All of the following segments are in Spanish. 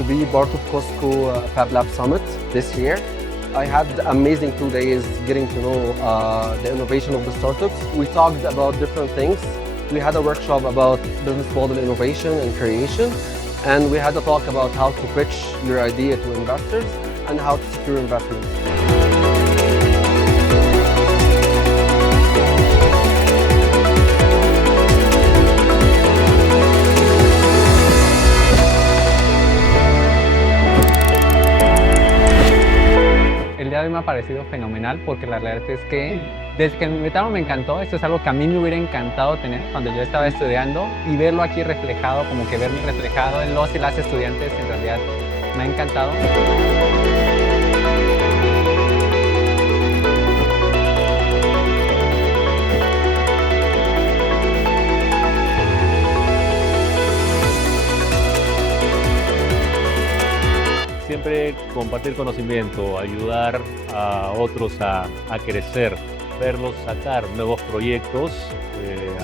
to be part of Costco FabLab Summit this year. I had amazing 2 days getting to know the innovation of the startups. We talked about different things. We had a workshop about business model innovation and creation, and we had a talk about how to pitch your idea to investors and how to secure investments. El día de hoy me ha parecido fenomenal porque la realidad es que desde que me invitaron me encantó. Esto es algo que a mí me hubiera encantado tener cuando yo estaba estudiando y verlo aquí reflejado, como que verme reflejado en los y las estudiantes, en realidad me ha encantado. Siempre compartir conocimiento, ayudar a otros a crecer, verlos sacar nuevos proyectos,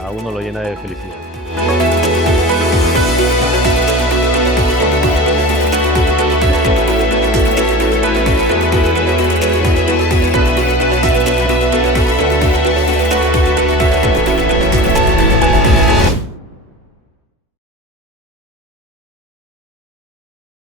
a uno lo llena de felicidad.